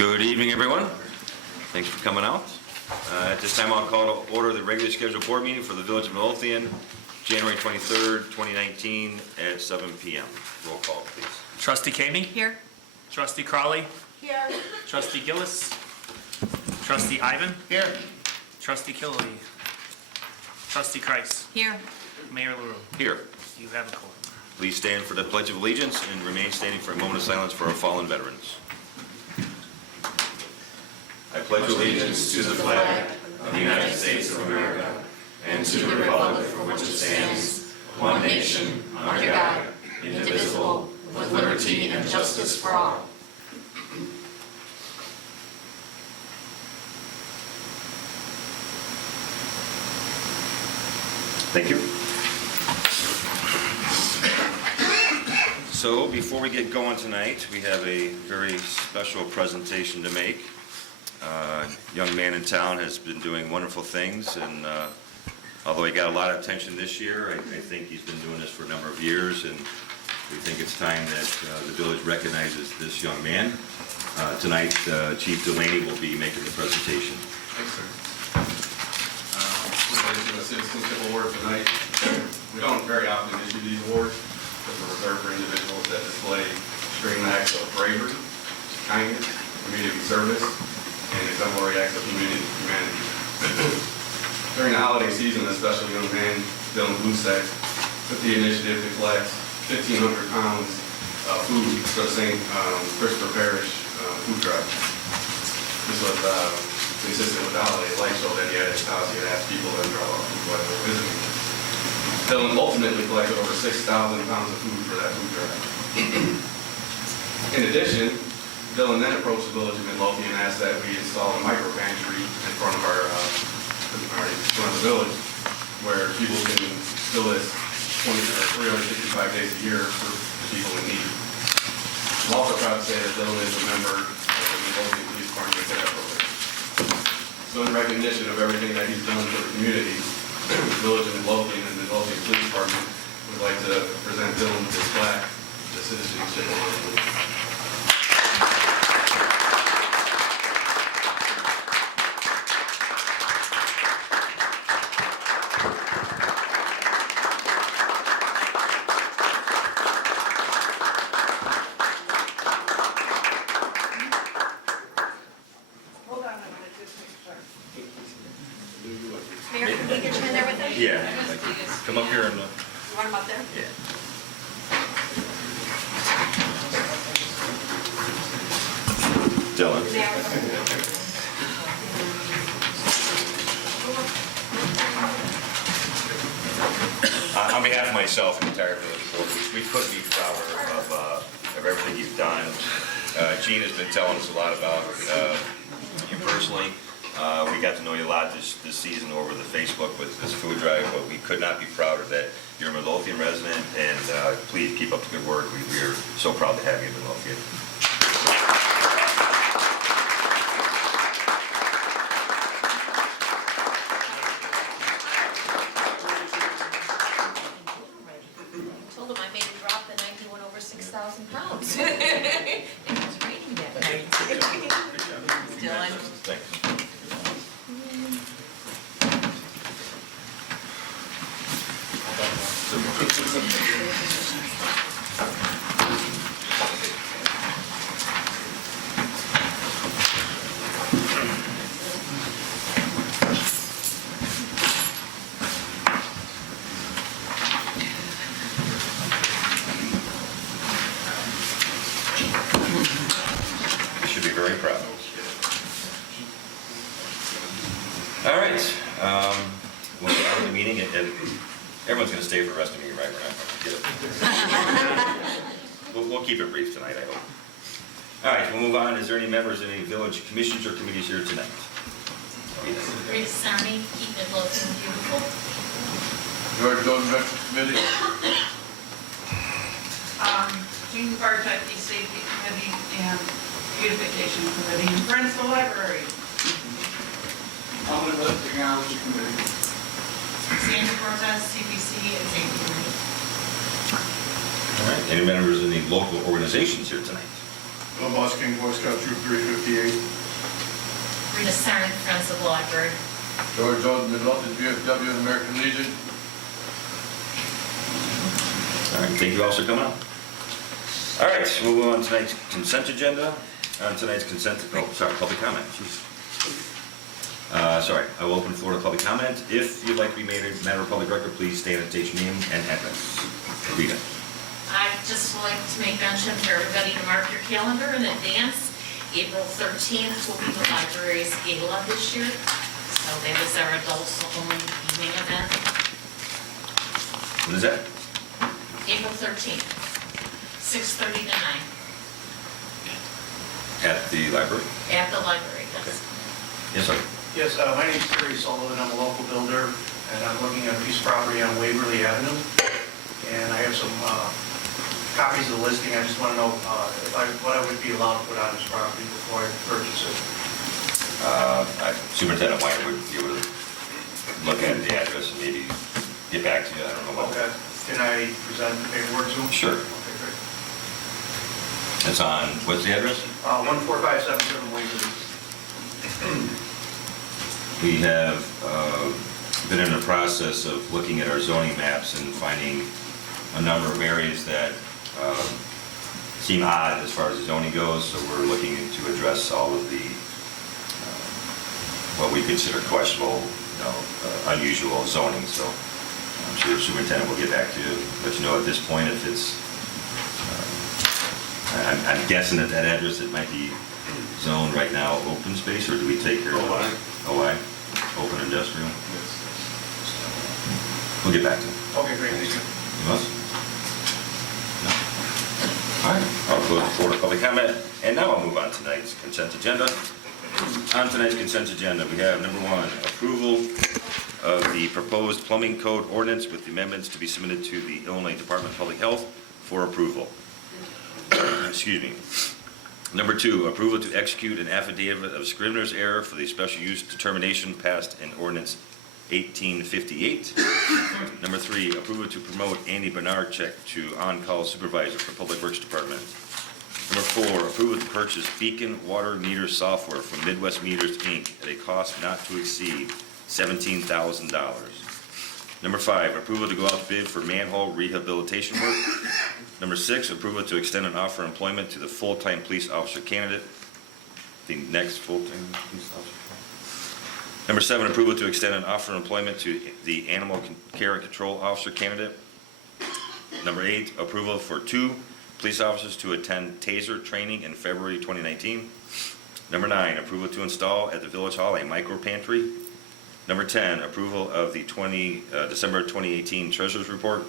Good evening, everyone. Thanks for coming out. At this time, I'll call to order the regularly scheduled board meeting for the Village of Midlothian, January 23rd, 2019 at 7 p.m. Roll call, please. Trustee Kamey? Here. Trustee Crawley? Here. Trustee Gillis? Trustee Ivan? Here. Trustee Killedy? Trustee Kreis? Here. Mayor LaRue? Here. You have a quorum. Please stand for the Pledge of Allegiance and remain standing for a moment of silence for our fallen veterans. I pledge allegiance to the flag of the United States of America and to the republic for which it stands, one nation, under God, indivisible, with liberty and justice for all. Thank you. So before we get going tonight, we have a very special presentation to make. Young man in town has been doing wonderful things, and although he got a lot of attention this year, I think he's been doing this for a number of years, and we think it's time that the village recognizes this young man. Tonight, Chief Delaney will be making the presentation. Thanks, sir. We're going to do a Citizenship Award tonight. We don't very often issue these awards, but they're reserved for individuals that display extreme acts of bravery, kindness, community service, and exemplary acts of humanity. During the holiday season, a special young man, Dylan Blusek, took the initiative to collect 1,500 pounds of food for the St. Christopher Parish food drive. This was consistent with the holiday light show that he had at his house. He had asked people to drop off food while they were visiting. Dylan ultimately collected over 6,000 pounds of food for that food drive. In addition, Dylan then approached the Village of Midlothian and asked that we install a micro pantry in front of the village, where people can fill this 365 days a year for people in need. I'm also proud to say that Dylan is a member of the Midlothian Police Department for that program. So in recognition of everything that he's done for the community, the Village of Midlothian and the Midlothian Police Department would like to present Dylan with this plaque, the Citizenship Award. Mayor, can we get you in there with him? Yeah, come up here and You want him up there? yeah. Dylan. On behalf of myself and the entire village board, we couldn't be prouder of everything you've done. Gene has been telling us a lot about you personally. We got to know you a lot this season over the Facebook with this food drive, but we could not be prouder that you're a Midlothian resident, and please keep up the good work. We are so proud to have you in Midlothian. Told him I made a drop the night he went over 6,000 pounds. It was raining that night. Dylan. Thanks. You should be very proud. All right, we'll get on with the meeting, and everyone's going to stay for the rest of the meeting, right? We're not going to get it. We'll keep it brief tonight, I hope. All right, we'll move on. Is there any members of any village commissions or committees here tonight? Grace Sarni, keep Midlothian beautiful. George Goldenbeck Committee. Jean Bartek, the Safety Committee and Beautification Committee, and Friends of the Library. Common Technology Committee. Sandy Cortez, CPC, and Safety Committee. All right, any members of any local organizations here tonight? Bill Boss King, Boy Scout Troop 358. Rita Sarn, Friends of the Library. George Oden, Midlothian, VFW, and American Legion. All right, thank you all for coming up. All right, we'll move on to tonight's consent agenda. On tonight's consent, public comment, jeez. Sorry, I will open the floor to public comment. If you'd like to be made a matter of public record, please stand and state your name and address. Rita. I'd just like to make mention for everybody to mark your calendar in advance. April 13th will be the library's gala this year. So that is our adults only evening event. When is that? April 13th, 6:30 to 9 At the library? at the library, yes. Yes, sir. Yes, my name's Terry Sullivan, I'm a local builder, and I'm looking at a piece of property on Waverly Avenue, and I have some copies of the listing. I just want to know what I would be allowed to put on this property before I purchase it. Superintendent White would be able to look at the address and maybe get back to you, I don't know what. Okay, can I present the paperwork to him? Sure. Okay, great. It's on, what's the address? 14577 Waverly. We have been in the process of looking at our zoning maps and finding a number of areas that seem odd as far as the zoning goes, so we're looking to address all of the, what we consider questionable, unusual zoning, so I'm sure the superintendent will get back to you, let you know at this point if it's, I'm guessing at that address it might be zoned right now open space, or do we take care of OI. OI, open industrial? We'll get back to it. Okay, great, thank you. You must? No? All right, I'll close the floor to public comment, and now I'll move on to tonight's consent agenda. On tonight's consent agenda, we have number one, approval of the proposed plumbing code ordinance with the amendments to be submitted to the Illinois Department of Public Health for approval. Excuse me. Number two, approval to execute an affidavit of scrivener's error for the special use determination passed in ordinance 1858. Number three, approval to promote Andy Bernardchik to on-call supervisor for Public Works Department. Number four, approval to purchase Beacon water meter software from Midwest Meters, Inc. at a cost not to exceed $17,000. Number five, approval to go out to bid for manhole rehabilitation work. Number six, approval to extend an offer of employment to the full-time police officer candidate, the next full-time police officer. Number seven, approval to extend an offer of employment to the animal care and control officer candidate. Number eight, approval for 2 police officers to attend TASER training in February 2019. Number nine, approval to install at the Village Hall a micro pantry. Number 10, approval of the December 2018 Treasurer's Report.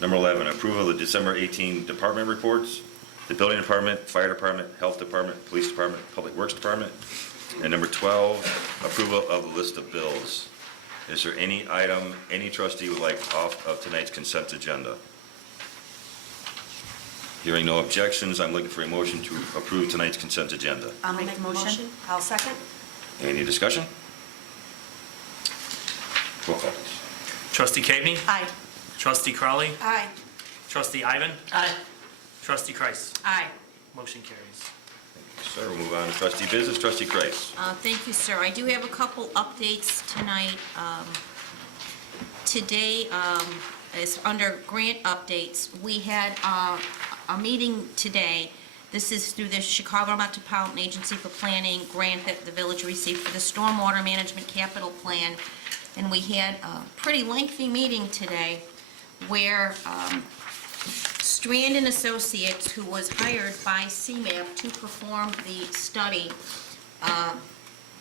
Number 11, approval of the December 18 department reports, the Building Department, Fire Department, Health Department, Police Department, Public Works Department. And number 12, approval of the list of bills. Is there any item any trustee would like off of tonight's consent agenda? Hearing no objections, I'm looking for a motion to approve tonight's consent agenda. I'll make the motion. I'll second. Any discussion? Roll call, please. Trustee Cagney? Aye. Trustee Crawley? Aye. Trustee Ivan? Aye. Trustee Kreis? Aye. Motion carries. Sir, we'll move on to trustee business. Trustee Kreis. Thank you, sir. I do have a couple updates tonight. Today is under grant updates. We had a meeting today. This is through the Chicago Metropolitan Agency for Planning grant that the village received for the Stormwater Management Capital Plan. And we had a pretty lengthy meeting today where Strand and Associates, who was hired by CMAP to perform the study,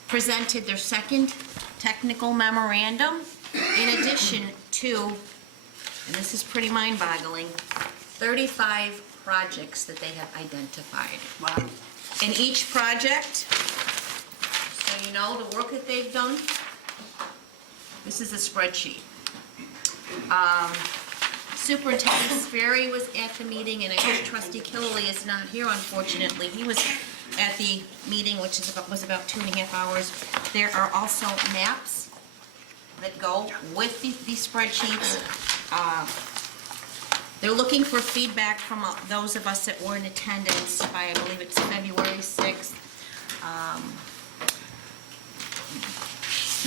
presented their second technical memorandum in addition to, and this is pretty mind-boggling, 35 projects that they have identified. Wow. In each project, so you know the work that they've done, this is a spreadsheet. Superintendent Sperry was at the meeting, and I guess Trustee Killelly is not here, unfortunately. He was at the meeting, which was about 2.5 hours. There are also maps that go with these spreadsheets. They're looking for feedback from those of us that were in attendance by, I believe it's February 6th.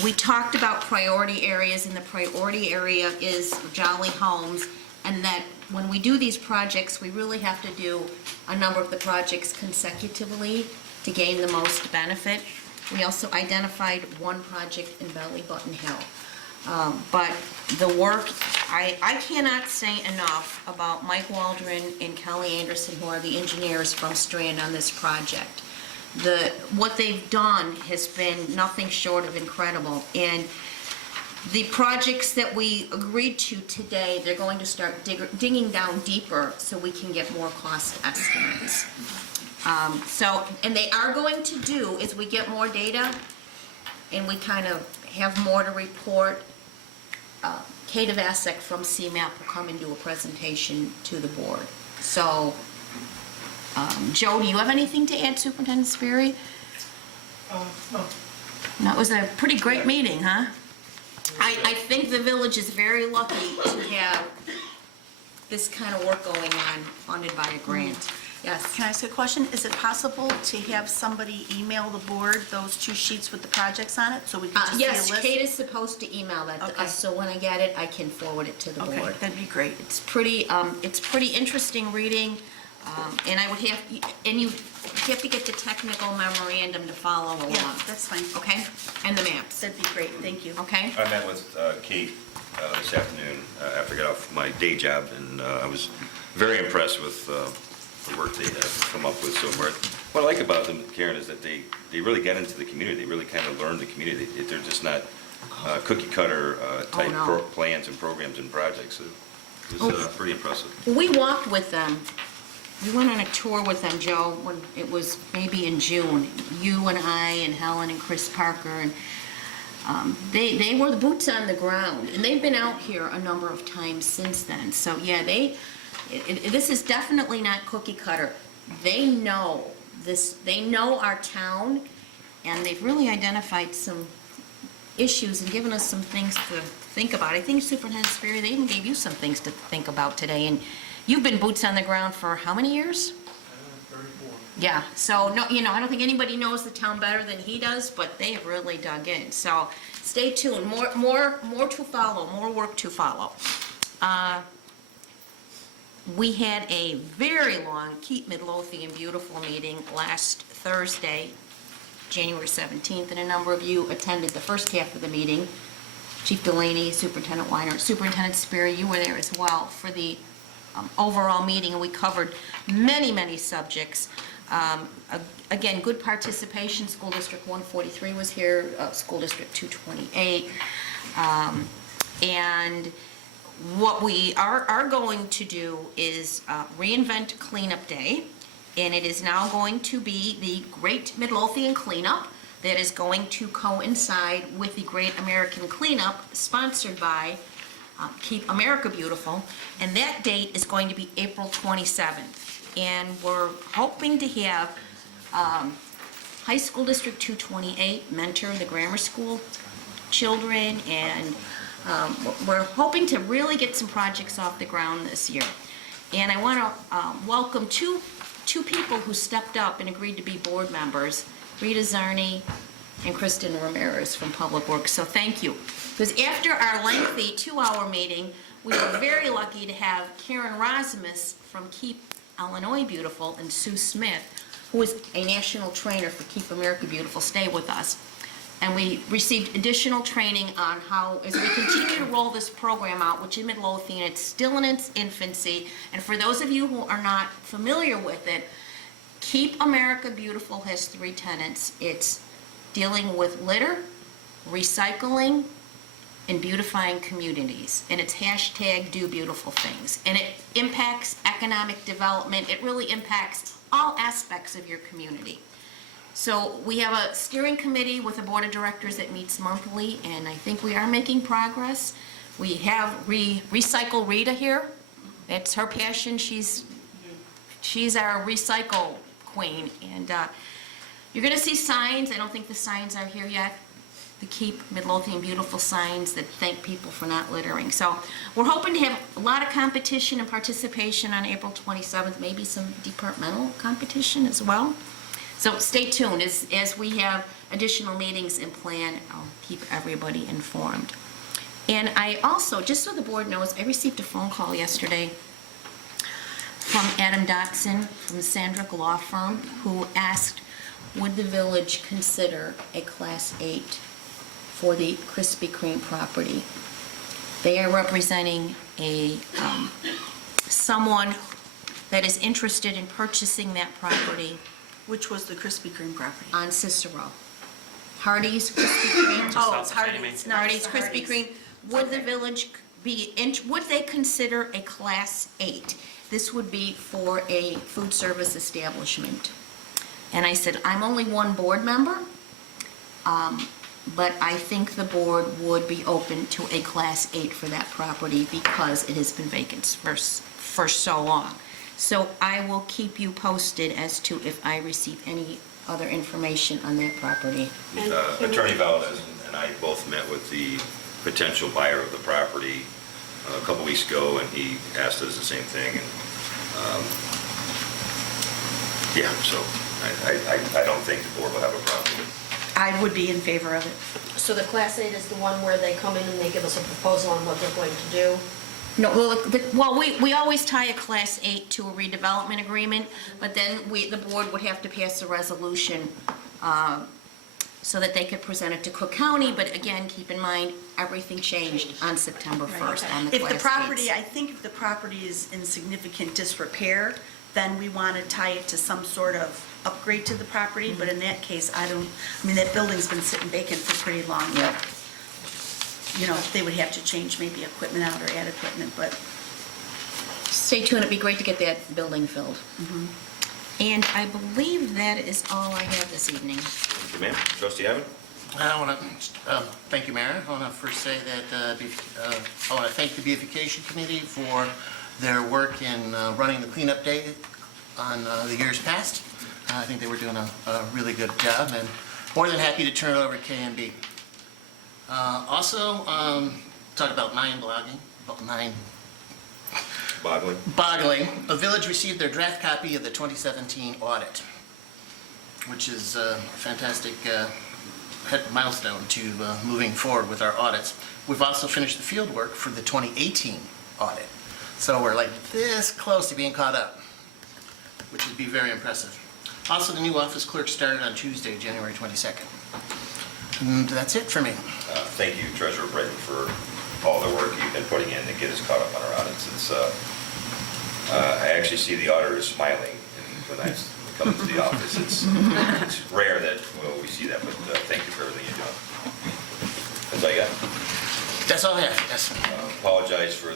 We talked about priority areas, and the priority area is Jolly Homes, and that when we do these projects, we really have to do a number of the projects consecutively to gain the most benefit. We also identified one project in Valley Button Hill. But the work, I cannot say enough about Mike Waldron and Kelly Anderson, who are the engineers from Strand on this project. What they've done has been nothing short of incredible. And the projects that we agreed to today, they're going to start digging down deeper so we can get more cost estimates. And they are going to do, as we get more data and we kind of have more to report, Kate Vasek from CMAP will come and do a presentation to the board. So, Joe, do you have anything to add, Superintendent Sperry? No. No, it was a pretty great meeting, huh? I think the village is very lucky to have this kind of work going on, funded by a grant. Yes. Can I ask a question? Is it possible to have somebody email the board those 2 sheets with the projects on it, so we can just see a Yes, list? Kate is supposed to email that to Okay. us, so when I get it, I can forward it to the Okay, board. that'd be great. It's pretty interesting reading, and I would have, and you have to get the technical memorandum to follow along. Yeah, that's fine. Okay? And the maps, That'd be great, thank you. okay? I met with Kate this afternoon after I got off my day job, and I was very impressed with the work they have come up with so far. What I like about them, Karen, is that they really get into the community. They really kind of learn the community. They're just not cookie cutter type no. plans and programs and projects. It was pretty impressive. We walked with them. We went on a tour with them, Joe, when it was maybe in June. You and I and Helen and Chris Parker, and they were the boots on the ground, and they've been out here a number of times since then. So yeah, this is definitely not cookie cutter. They know this. They know our town, and they've really identified some issues and given us some things to think about. I think Superintendent Sperry, they even gave you some things to think about today, and you've been boots on the ground for how many years? 34. Yeah, so, no, I don't think anybody knows the town better than he does, but they have really dug in. So, stay tuned, more to follow, more work to follow. We had a very long Keep Midlothian Beautiful meeting last Thursday, January 17th, and a number of you attended the first half of the meeting. Chief Delaney, Superintendent Weiner, Superintendent Sperry, you were there as well for the overall meeting, and we covered many subjects. Again, good participation. School District 143 was here, School District 228. And what we are going to do is reinvent Cleanup Day, and it is now going to be the Great Midlothian Cleanup that is going to coincide with the Great American Cleanup sponsored by Keep America Beautiful, and that date is going to be April 27th. And we're hoping to have High School District 228 mentor the grammar school children, and we're hoping to really get some projects off the ground this year. And I want to welcome two people who stepped up and agreed to be board members, Rita Zarni and Kristen Ramirez from Public Works. So thank you. Because after our lengthy 2-hour meeting, we were very lucky to have Karen Rosmus from Keep Illinois Beautiful and Sue Smith, who is a national trainer for Keep America Beautiful, stay with us. And we received additional training on how, as we continue to roll this program out, which in Midlothian, it's still in its infancy. And for those of you who are not familiar with it, Keep America Beautiful has 3 tenets. It's dealing with litter, recycling, and beautifying communities. And it's hashtag do beautiful things. And it impacts economic development. It really impacts all aspects of your community. So we have a steering committee with a board of directors that meets monthly, and I think we are making progress. We have Recycle Rita here. That's her passion. She's our recycle queen. And you're going to see signs. I don't think the signs are here yet. The Keep Midlothian Beautiful signs that thank people for not littering. So we're hoping to have a lot of competition and participation on April 27th, maybe some departmental competition as well. So stay tuned, as we have additional meetings in plan, I'll keep everybody informed. And I also, just so the board knows, I received a phone call yesterday from Adam Dotson from the Sandrick Law Firm, who asked, would the village consider a Class 8 for the Krispy Kreme property? They are representing someone that is interested in purchasing that property Which was the Krispy Kreme property? on Cicero. Hardee's Krispy Kreme. Oh, South it's of Fannie Mae. Hardee's. No, Hardee's it's the Krispy Hardee's. Kreme. Would the village would they consider a Class 8? This would be for a food service establishment. And I said, I'm only one board member, but I think the board would be open to a Class 8 for that property because it has been vacant for so long. So I will keep you posted as to if I receive any other information on that property. Attorney Valdez and I both met with the potential buyer of the property a couple weeks ago, and he asked us the same thing. And yeah, so I don't think the board will have a problem. I would be in favor of it. So the Class 8 is the one where they come in and they give us a proposal on what they're going to do? No, well, we always tie a Class 8 to a redevelopment agreement, but then the board would have to pass a resolution so that they could present it to Cook County, but again, keep in mind, everything changed on September 1st on the If the Class property, 8s. I think if the property is in significant disrepair, then we want to tie it to some sort of upgrade to the property, but in that case, that building's been sitting vacant for pretty long. Yep. You know, they would have to change maybe equipment out or add equipment, but Stay tuned, it'd be great to get that building filled. And I believe that is all I have this evening. Thank you, ma'am. Trustee Evan? I want to, thank you, Mayor. I want to first say that I want to thank the Beautification Committee for their work in running the cleanup day on the years past. I think they were doing a really good job, and more than happy to turn it over to KMB. Also, talk about boggling. The village received their draft copy of the 2017 audit, which is a fantastic milestone to moving forward with our audits. We've also finished the field work for the 2018 audit. So we're like this close to being caught up, which would be very impressive. Also, the new office clerk started on Tuesday, January 22nd. And that's it for me. Thank you, Treasurer Britton, for all the work you've been putting in to get us caught up on our audits. It's, I actually see the auditors smiling when I come to the office. It's rare that, we see that, but thank you for everything you're doing. That's all I got. That's all I have, yes. Apologize for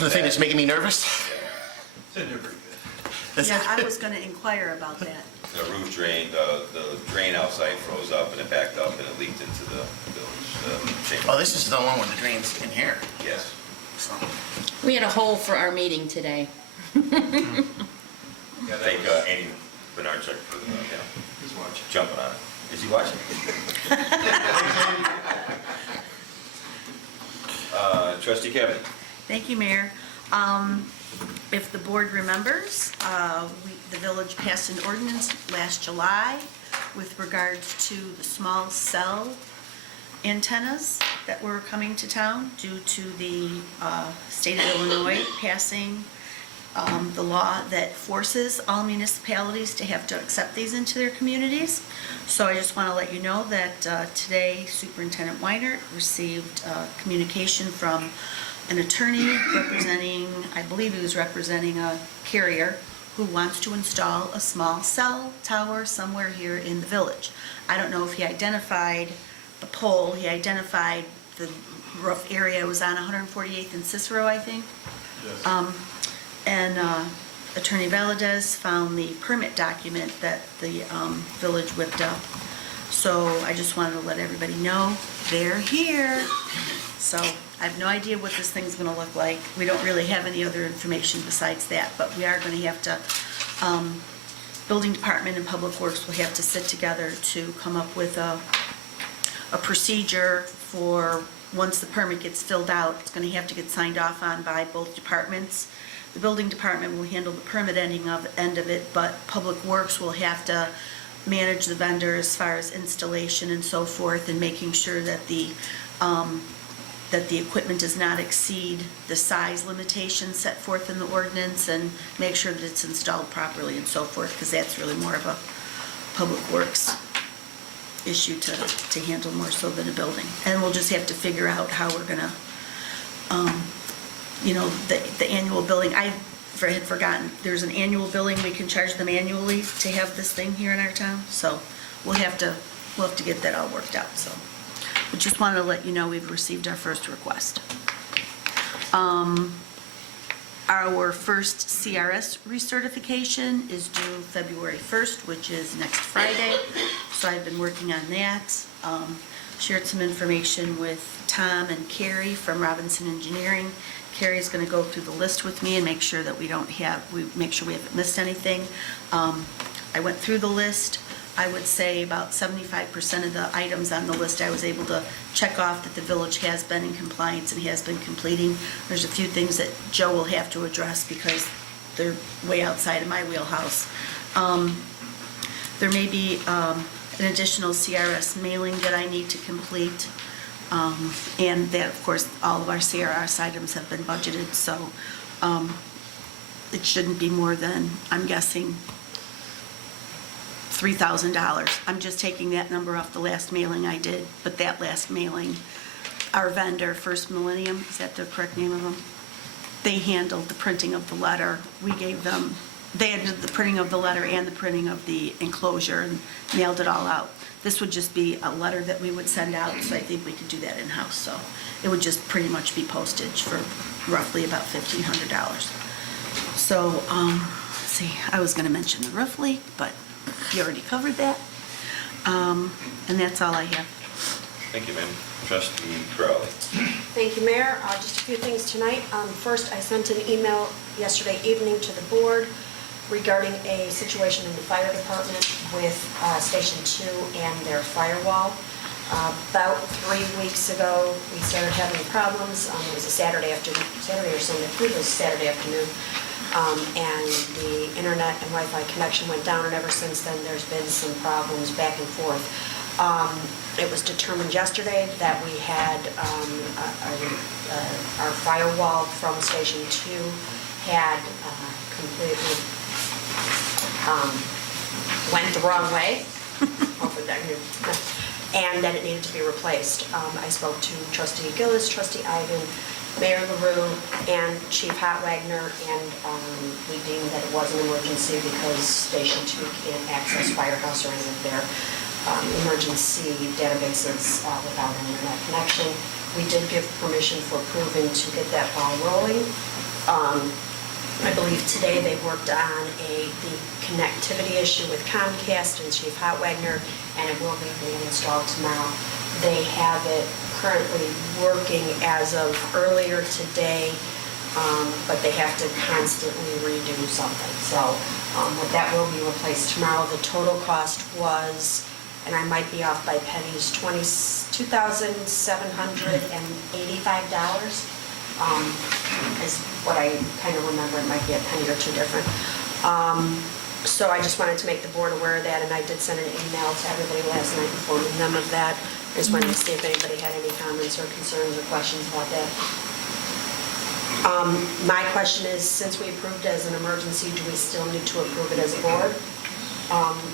The thing that's making me nervous? Said you're pretty good. That's yeah, it. I was going to inquire about that. the roof drain, the drain outside froze up and it backed up and it leaked into the village chamber. Oh, this is the one with the drains in here. Yes. So, We had a hole for our meeting today. Yeah, thank Andy Bernardchuk for He's watching. jumping on it. Is he watching? Trustee Kevin? Thank you, Mayor. If the board remembers, the village passed an ordinance last July with regards to the small cell antennas that were coming to town due to the state of Illinois passing the law that forces all municipalities to have to accept these into their communities. So I just want to let you know that today Superintendent Weinert received communication from an attorney representing, I believe he was representing a carrier who wants to install a small cell tower somewhere here in the village. I don't know if he identified the pole, he identified the rough area. It was on 148th and Cicero, I think. Yes. And Attorney Valadez found the permit document that the village whipped up. So I just wanted to let everybody know they're here. So I have no idea what this thing's going to look like. We don't really have any other information besides that, but we are going to have to, Building Department and Public Works will have to sit together to come up with a procedure for, once the permit gets filled out, it's going to have to get signed off on by both departments the building department will handle the permit end of it, but Public Works will have to manage the vendor as far as installation and so forth, and making sure that the equipment does not exceed the size limitations set forth in the ordinance, and make sure that it's installed properly and so forth, because that's really more of a Public Works issue to handle more so than a building. And we'll just have to figure out how we're gonna, the annual billing. I had forgotten, there's an annual billing, we can charge them annually to have this thing here in our town, so we'll have to get that all worked out, so. We just wanted to let you know we've received our first request. Our first CRS recertification is due February 1st, which is next Friday, so I've been working on that. Shared some information with Tom and Carrie from Robinson Engineering. Carrie's going to go through the list with me and make sure that we make sure we haven't missed anything. I went through the list. I would say about 75% of the items on the list I was able to check off that the village has been in compliance and has been completing. There's a few things that Joe will have to address because they're way outside of my wheelhouse. There may be an additional CRS mailing that I need to complete. And that, of course, all of our CRS items have been budgeted, so it shouldn't be more than, I'm guessing, $3,000. I'm just taking that number off the last mailing I did, but that last mailing, our vendor, First Millennium, is that the correct name of them? They handled the printing of the letter. We gave them, they did the printing of the letter and the printing of the enclosure and mailed it all out. This would just be a letter that we would send out, so I think we could do that in-house. So it would just pretty much be postage for roughly about $1,500. So, let's see, I was going to mention the roof leak, but you already covered that. And that's all I have. Thank you, ma'am. Trustee Crowley. Thank you, Mayor. Just a few things tonight. First, I sent an email yesterday evening to the board regarding a situation in the fire department with Station 2 and their firewall. About 3 weeks ago, we started having problems. It was a Saturday or Sunday, I believe it was Saturday afternoon. And the internet and Wi-Fi connection went down, and ever since then, there's been some problems back and forth. It was determined yesterday that we had our firewall from Station 2 had completely went the wrong way. Hopefully that knew. And that it needed to be replaced. I spoke to Trustee Gillis, Trustee Ivan, Mayor LaRue, and Chief Hotwagner, and we deemed that it was an emergency because Station 2 can't access Firehouse or any of their emergency databases without an internet connection. We did give permission for Proven to get that ball rolling. I believe today they worked on the connectivity issue with Comcast and Chief Hotwagner, and it will be being installed tomorrow. They have it currently working as of earlier today, but they have to constantly redo something. So that will be replaced tomorrow. The total cost was, and I might be off by pennies, $2,785 is what I kind of remember. It might be a penny or two different. So I just wanted to make the board aware of that, and I did send an email to everybody last night informing them of that. I just wanted to see if anybody had any comments or concerns or questions about that. My question is, since we approved it as an emergency, do we still need to approve it as a board?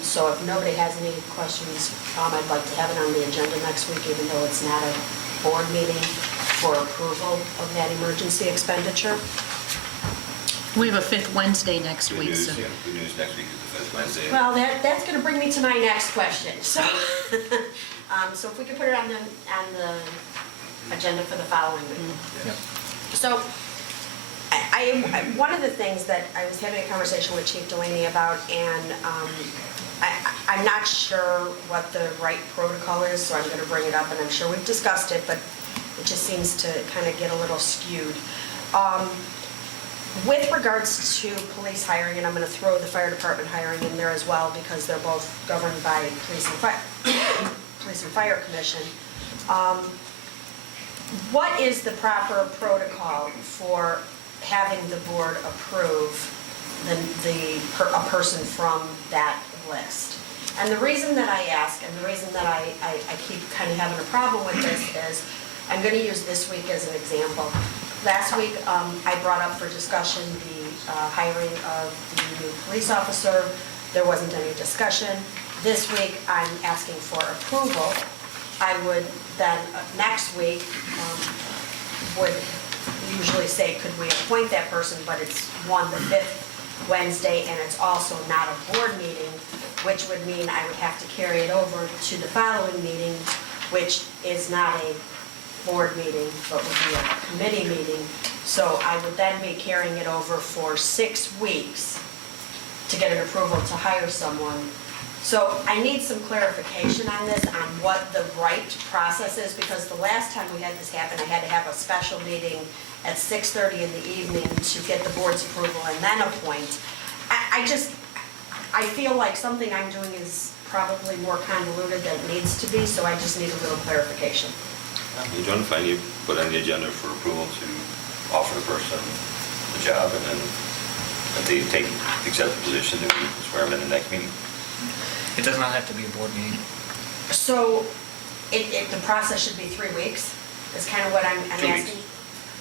So if nobody has any questions, I'd like to have it on the agenda next week, even though it's not a board meeting, for approval of that emergency expenditure. We have a fifth Wednesday next week, so. Good news next week is the fifth Wednesday. Well, that's going to bring me to my next question. So, so if we could put it on the agenda for the following week. So, one of the things that I was having a conversation with Chief Delaney about, and I'm not sure what the right protocol is, so I'm going to bring it up, and I'm sure we've discussed it, but it just seems to kind of get a little skewed. With regards to police hiring, and I'm going to throw the fire department hiring in there as well because they're both governed by Police and Fire Commission. What is the proper protocol for having the board approve a person from that list. And the reason that I ask, and the reason that I keep kind of having a problem with this is, I'm going to use this week as an example. Last week, I brought up for discussion the hiring of the new police officer. There wasn't any discussion. This week, I'm asking for approval. I would then, next week, would usually say, could we appoint that person, but it's the 5th Wednesday, and it's also not a board meeting, which would mean I would have to carry it over to the following meeting, which is not a board meeting, but would be a committee meeting. So I would then be carrying it over for 6 weeks to get an approval to hire someone. So I need some clarification on this, on what the right process is, because the last time we had this happen, I had to have a special meeting at 6:30 in the evening to get the board's approval and then appoint. I feel like something I'm doing is probably more convoluted than it needs to be, so I just need a little clarification. You're doing fine. You put on the agenda for approval to offer the person the job, and then if they accept the position, then we swear them in the next meeting. It does not have to be a board meeting. So the process should be 3 weeks, is kind of what I'm 2 weeks. asking.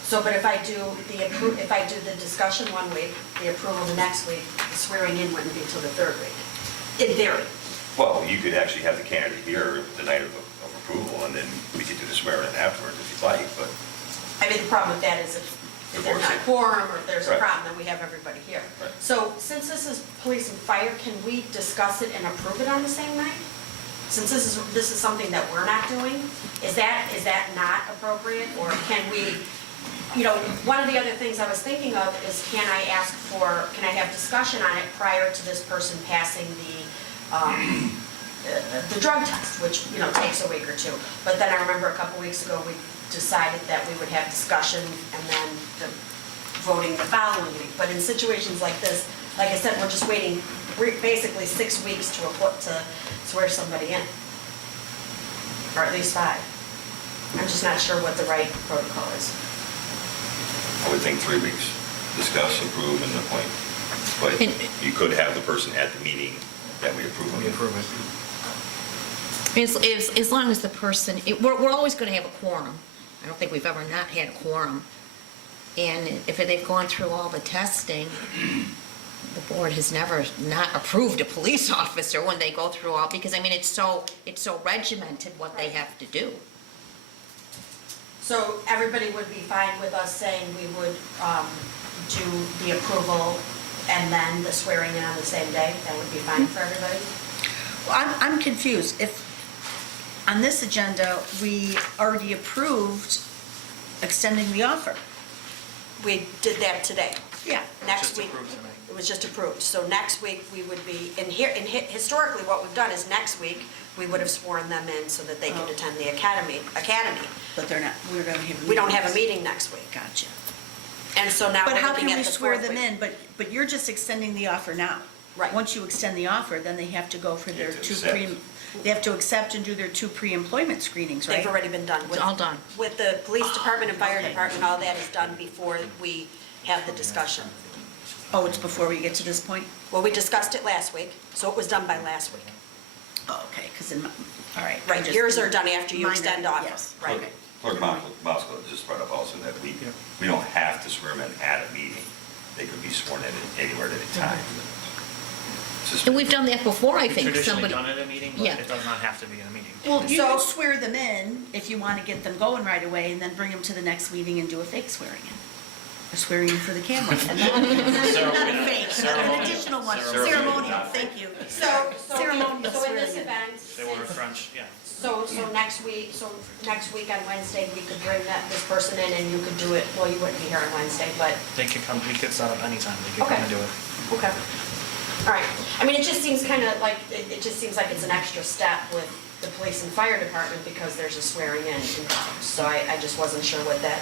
So, but if I do the discussion 1 week, the approval the next week, the swearing in wouldn't be until the 3rd week, in theory. Well, you could actually have the candidate here the night of approval, and then we could do the swearing in afterwards if you'd like, but. I mean, the problem with that is if there's not a quorum or if there's a problem, then we have everybody here. Right. So since this is police and fire, can we discuss it and approve it on the same night? Since this is something that we're not doing, is that not appropriate? Or can we, one of the other things I was thinking of is can I have discussion on it prior to this person passing the drug test, which, takes a week or two. But then I remember a couple weeks ago, we decided that we would have discussion and then the voting the following week. But in situations like this, like I said, we're just waiting basically 6 weeks to swear somebody in, or at least 5. I'm just not sure what the right protocol is. I would think 3 weeks, discuss, approve, and appoint. But you could have the person at the meeting that we approve of. We approve it. As long as the person, we're always going to have a quorum. I don't think we've ever not had a quorum. And if they've gone through all the testing, the board has never not approved a police officer when they go through all, because it's so regimented what they have to do. So everybody would be fine with us saying we would do the approval and then the swearing in on the same day? That would be fine for everybody? Well, I'm confused. If on this agenda, we already approved extending the offer. We did that today. Yeah. Next Just week, approved tonight. it was just approved. So next week, we would be, historically, what we've done is next week, we would have sworn them in so that they could attend the academy. But we're going to have a meeting. We don't have a meeting next week. Gotcha. And so now But we're how looking can at we the swear fourth them week. in? But you're just extending the offer now. Right. Once you extend the offer, then they have to go for their have to accept. they have to accept and do their 2 pre-employment screenings, right? They've already been done. It's all done. With the police department and fire okay. department, all that is done before we have the discussion. Oh, it's before we get to this point? Well, we discussed it last week, so it was done by last week. Oh, okay, because all right. Right, yours are done after you Mine are- extend offer. yes, Right. okay. Clerk Moscow just brought up also that we don't have to swear them in at a meeting. They could be sworn in anywhere at any time. It's just- And we've done that before, I We've think. traditionally Somebody, done it at a meeting, but Yeah. it does not have to be in a meeting. Well, you So- can swear them in if you want to get them going right away and then bring them to the next meeting and do a fake swearing in. A swearing in for the camera. And then- Not a fake, an additional one. Ceremonial, thank you. So Ceremonial in this swearing in. event, They were French, yeah. so next week on Wednesday, we could bring this person in and you could do it, well, you wouldn't be here on Wednesday, but, They could come, we could set up anytime, they could Okay. come and do it. okay. All right, I mean, it just seems kind of like, it just seems like it's an extra step with the police and fire department because there's a swearing in involved. So I just wasn't sure what that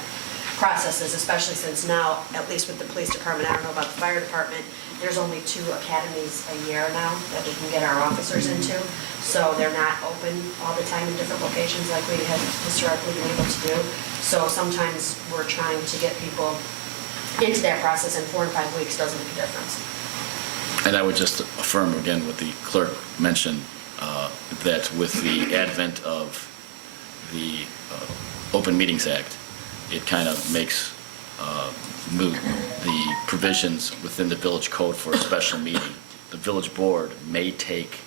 process is, especially since now, at least with the police department, I don't know about the fire department, there's only 2 academies a year now that we can get our officers into. So they're not open all the time in different locations like we have historically been able to do. So sometimes we're trying to get people into that process, and 4 and 5 weeks doesn't make a difference. And I would just affirm again what the clerk mentioned, that with the advent of the Open Meetings Act, it kind of makes moot the provisions within the village code for a special meeting. The village board may take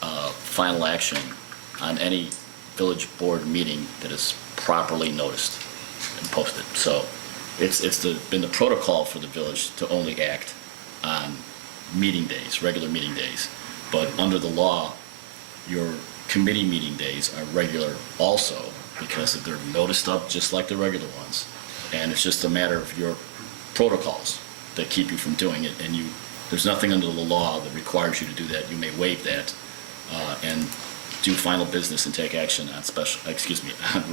final action on any village board meeting that is properly noticed and posted. So it's been the protocol for the village to only act on meeting days, regular meeting days. But under the law, your committee meeting days are regular also because they're noticed up just like the regular ones. And it's just a matter of your protocols that keep you from doing it. And there's nothing under the law that requires you to do that. You may waive that and do final business and take action on on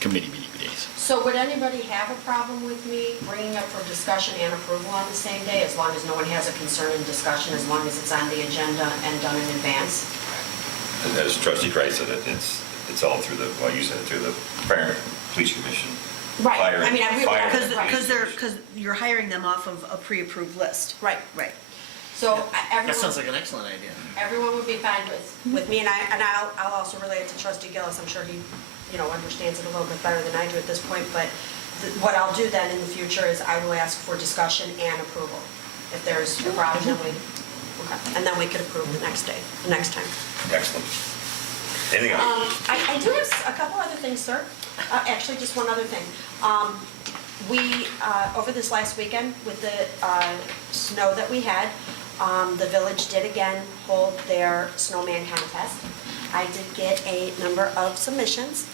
committee meeting days. So would anybody have a problem with me bringing up for discussion and approval on the same day, as long as no one has a concern in discussion, as long as it's on the agenda and done in advance? And as Trustee Kreis said, it's all through you said, through the Fire and Police Commission. Right, Fire- I mean, I Fire realize, and right. Police Because you're hiring them off of a pre-approved list. Right. Right. So That sounds everyone, like an excellent idea. everyone would be fine with me, and I'll also relate it to Trustee Gillis. I'm sure he, understands it a little bit better than I do at this point, but what I'll do then in the future is I will ask for discussion and approval. If there's a problem, then and then we could approve the next time. Excellent. Anything else? I do have a couple other things, sir. Actually, just one other thing. We, over this last weekend with the snow that we had, the village did again hold their snowman contest. I did get a number of submissions.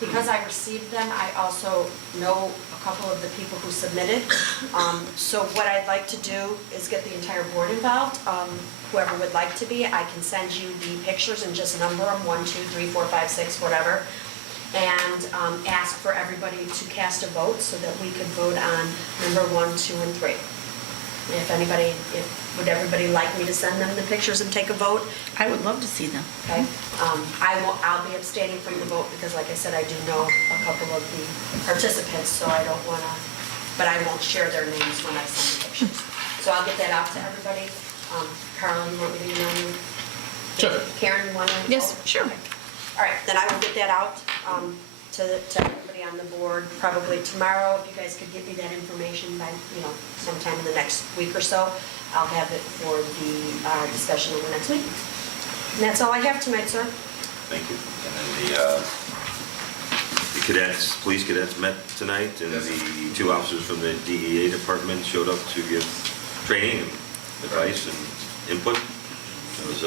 Because I received them, I also know a couple of the people who submitted. So what I'd like to do is get the entire board involved. Whoever would like to be, I can send you the pictures and just number them, 1, 2, 3, 4, 5, 6, whatever, and ask for everybody to cast a vote so that we could vote on number 1, 2, and 3. Would everybody like me to send them the pictures and take a vote? I would love to see them. Okay, I'll be abstaining from the vote because, like I said, I do know a couple of the participants, so I don't want to, but I won't share their names when I send the pictures. So I'll get that out to everybody. Carl, you want me to email you? Sure. Karen, you want to? Yes, sure. Okay. All right, then I will get that out to everybody on the board probably tomorrow. If you guys could give me that information by, sometime in the next week or so, I'll have it for the discussion in the next week. And that's all I have tonight, sir. Thank you. And then the police cadets met tonight, and the 2 officers from the DEA department showed up to give training and advice and input. It was,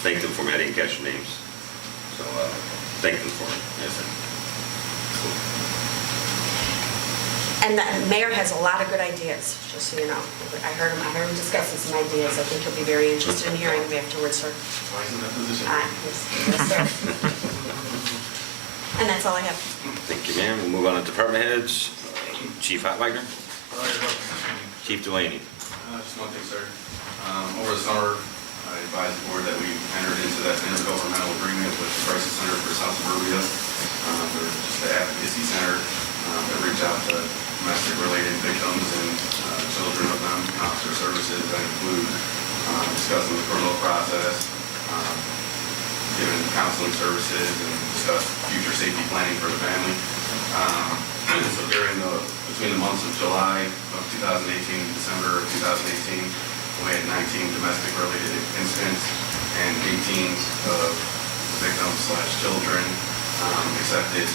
thank them for me. I didn't catch their names. So, thank them for it. Yes, sir. And the mayor has a lot of good ideas, just so you know. I heard him discussing some ideas. I think he'll be very interested in hearing them afterwards, sir. Why isn't that position? Yes, sir. And that's all I have. Thank you, ma'am. We'll move on to department heads. Chief Hotwagner, Chief Delaney. Just one thing, sir. Over the summer, I advised the board that we entered into that intergovernmental agreement with the Crisis Center for South Suburbia. They're just the advocacy center that reach out to domestic-related victims and children of non-officer services that include discussing the criminal process, giving counseling services, and discuss future safety planning for the family. So between the months of July of 2018 and December of 2018, we had 19 domestic-related incidents, and 18 of victims/children accepted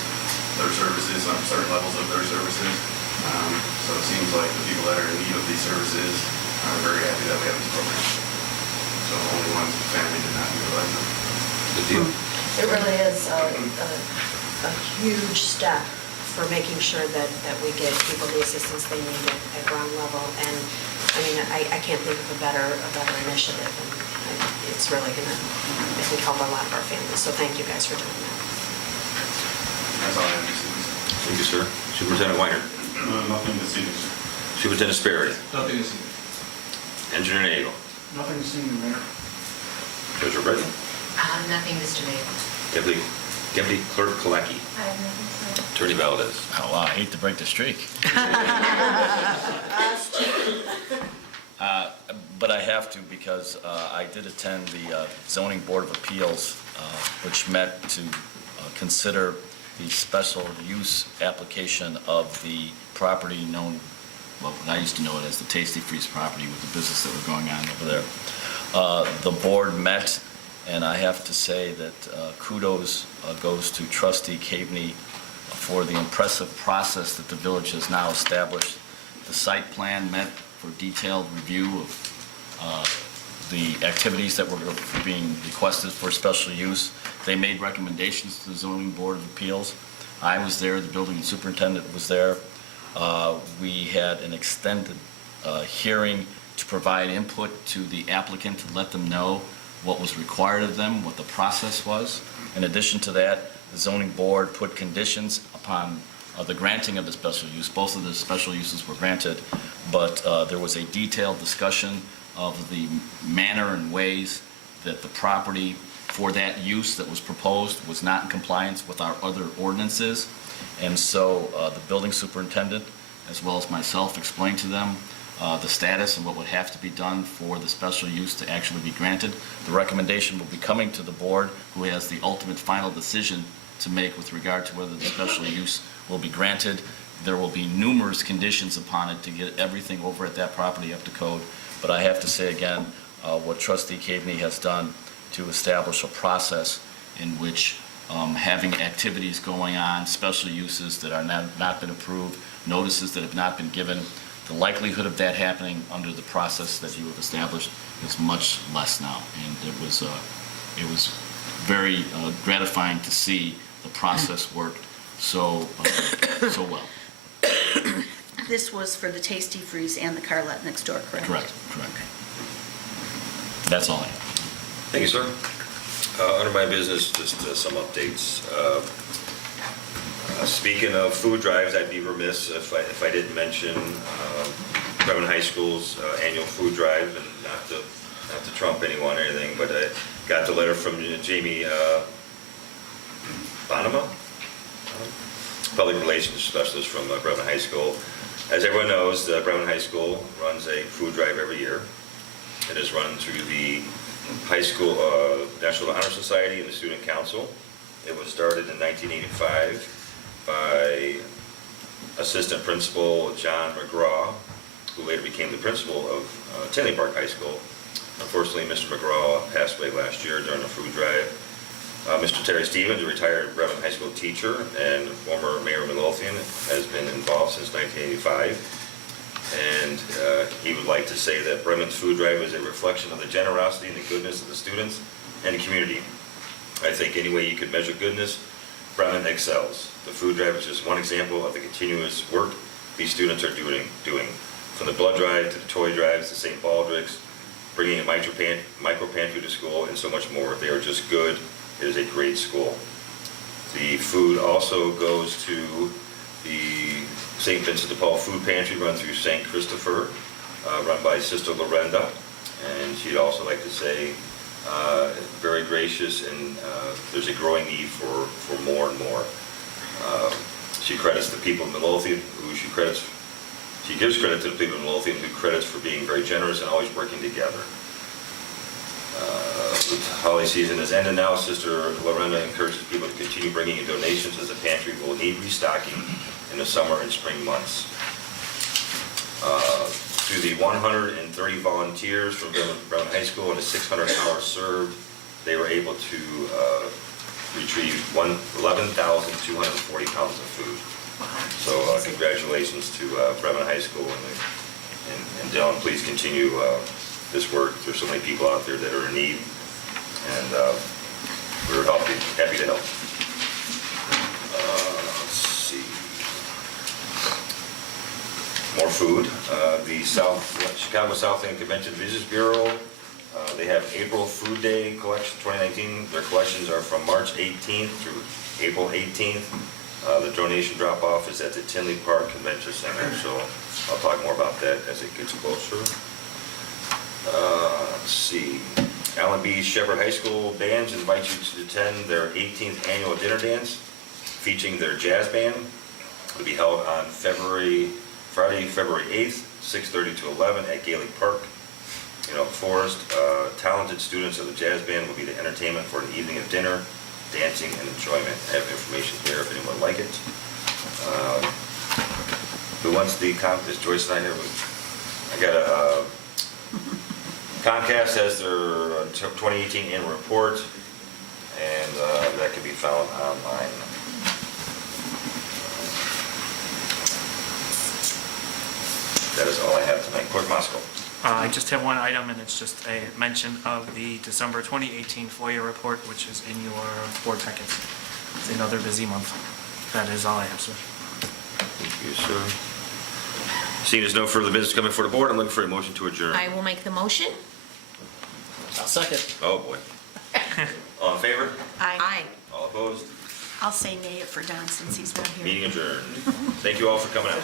their services on certain levels of their services. So it seems like the people that are in need of these services are very happy that we have this program. So only one family did not utilize them. Good deal. It really is a huge step for making sure that we get people the assistance they need at ground level. And I mean, I can't think of a better initiative. And it's really going to, I think, help a lot of our families. So thank you guys for doing that. That's all I have to say. Thank you, sir. Superintendent Weiner. Nothing this evening, sir. Superintendent Sperry. Nothing this evening. Engineer Nagel. Nothing this evening, Mayor. Treasurer Britton. Nothing, Mr. Mayor. Deputy Deputy Clerk Kalecki. I have nothing to say. Attorney Valdez. Oh, wow, I hate to break the streak. But I have to because I did attend the Zoning Board of Appeals, which met to consider the special use application of the property known, well, I used to know it as the Tasty Freeze property with the business that were going on over there. The board met, and I have to say that kudos goes to Trustee Caveney for the impressive process that the village has now established. The site plan met for detailed review of the activities that were being requested for special use. They made recommendations to the Zoning Board of Appeals. I was there, the building superintendent was there. We had an extended hearing to provide input to the applicant to let them know what was required of them, what the process was. In addition to that, the zoning board put conditions upon the granting of the special use. Both of the special uses were granted, but there was a detailed discussion of the manner and ways that the property for that use that was proposed was not in compliance with our other ordinances. And so the building superintendent, as well as myself, explained to them the status and what would have to be done for the special use to actually be granted. The recommendation will be coming to the board, who has the ultimate final decision to make with regard to whether the special use will be granted. There will be numerous conditions upon it to get everything over at that property up to code. But I have to say again, what Trustee Caveney has done to establish a process in which having activities going on, special uses that are not been approved, notices that have not been given, the likelihood of that happening under the process that you have established is much less now. And it was very gratifying to see the process work so well. This was for the Tasty Freeze and the Carlet next door, correct? Correct. That's all I have. Thank you, sir. Under my business, just some updates. Speaking of food drives, I'd be remiss if I didn't mention Bremen High School's annual food drive, and not to trump anyone or anything, but I got the letter from Jamie Bonema, Public Relations Specialist from Bremen High School. As everyone knows, Bremen High School runs a food drive every year. It is run through the High School National Honor Society and the Student Council. It was started in 1985 by Assistant Principal John McGraw, who later became the principal of Tinley Park High School. Unfortunately, Mr. McGraw passed away last year during a food drive. Mr. Terry Stevens, a retired Bremen High School teacher and former Mayor of Midlothian, has been involved since 1985. And he would like to say that Bremen's food drive is a reflection of the generosity and the goodness of the students and the community. I think any way you could measure goodness, Bremen excels. The food drive is just one example of the continuous work these students are doing. From the blood drive to the toy drives to St. Baldrick's, bringing a micro pantry to school, and so much more. They are just good. It is a great school. The food also goes to the St. Vincent de Paul Food Pantry run through St. Christopher, run by Sister Lorenda. And she'd also like to say, very gracious, and there's a growing need for more and more. She credits the people of Midlothian, she gives credit to the people of Midlothian, who credits for being very generous and always working together. The holiday season is ended now. Sister Lorenda encourages people to continue bringing in donations, as the pantry will need restocking in the summer and spring months. Through the 130 volunteers from Bremen High School and the 600 hours served, they were able to retrieve 11,240 pounds of food. So congratulations to Bremen High School, and Dylan, please continue this work. There's so many people out there that are in need, and we're happy to help. Let's see. More food. The Chicago South End Convention Visitors Bureau, they have April Food Day collection 2019. Their collections are from March 18th through April 18th. The donation drop-off is at the Tinley Park Convention Center, so I'll talk more about that as it gets closer. Let's see. Allen B. Shepherd High School bands invite you to attend their 18th annual dinner dance featuring their jazz band. It'll be held on Friday, February 8th, 6:30 to 11 at Gailey Park in Oak Forest. Talented students of the jazz band will be the entertainment for an evening of dinner, dancing, and enjoyment. I have information there if anyone would like it. Who wants the is Joyce and I here? I got a Comcast has their 2018 annual report, and that can be found online. That is all I have tonight. Clerk Moscow. I just have one item, and it's just a mention of the December 2018 FOIA report, which is in your board packets. It's another busy month. That is all I have, sir. Thank you, sir. Seeing there's no further business coming before the board, I'm looking for a motion to adjourn. I will make the motion. I'll second. Oh, boy. All in favor? Aye. All opposed? I'll say nay for Don since he's not here. Meeting adjourned. Thank you all for coming out.